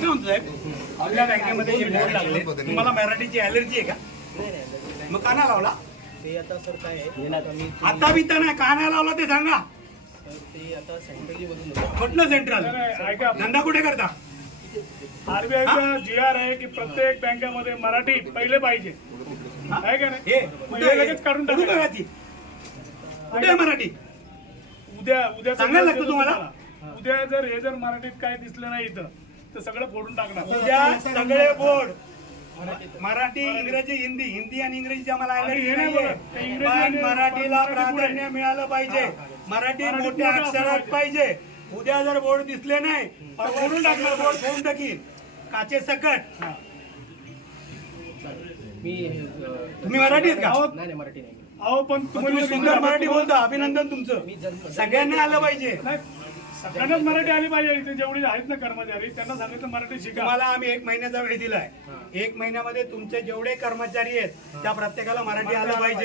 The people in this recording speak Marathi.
काय म्हणतो साहेब, आपल्या बँकेमध्ये जे बोर्ड लागले, तुम्हाला मराठीची ॲलर्जी आहे का? मग काना लावला? ते आता सर काय आहे, आता बिता नाही, काना लावला ते सांगा. तर ते आता सेंट्रली मधून होतं. कुठलं सेंट्रल? धंदा कुठे करता? आरबीआयचा GR आहे की प्रत्येक बँकेमध्ये मराठी पहिले पाहिजे, आहे का नाही? हे मग हे लगेच काढून कुठं टाकायचं. करायची? कुठे आहे मराठी? उद्या सांगायला लागतं तुम्हाला? उद्या जर मराठीत काय दिसलं नाही इथं तर सगळं फोडून टाकणार. उद्या सगळे बोर्ड मराठी, इंग्रजी, हिंदी, हिंदी आणि इंग्रजीची आम्हाला ॲलर्जी हे नाही नाहीये. बघा, ते इंग्रजी पण आणि मराठीला मराठी प्राधान्य मिळालं पाहिजे, मराठी मोठ्या अक्षरात पाहिजे. उद्या जर बोर्ड दिसले नाही तर फोडून टाकणार, बोर्ड फोडून टाकीन काचे सकट. मी तुम्ही मराठी आहेत का? नाही नाही मराठी नाही. अहो पण तुम्ही सुंदर मराठी बोलता, अभिनंदन तुमचं. मी जन्म सगळ्यांना आलं पाहिजे. नाही, सगळ्यांनाच मराठी आली पाहिजे. इथे जेवढे आहेत ना कर्मचारी त्यांना सांगितलं मराठी शिका. तुम्हाला आम्ही 1 महिन्याचा वेळ दिलाय. 1 महिन्यामध्ये तुमचे जेवढे कर्मचारी आहेत त्या प्रत्येकाला मराठी आलं पाहिजे.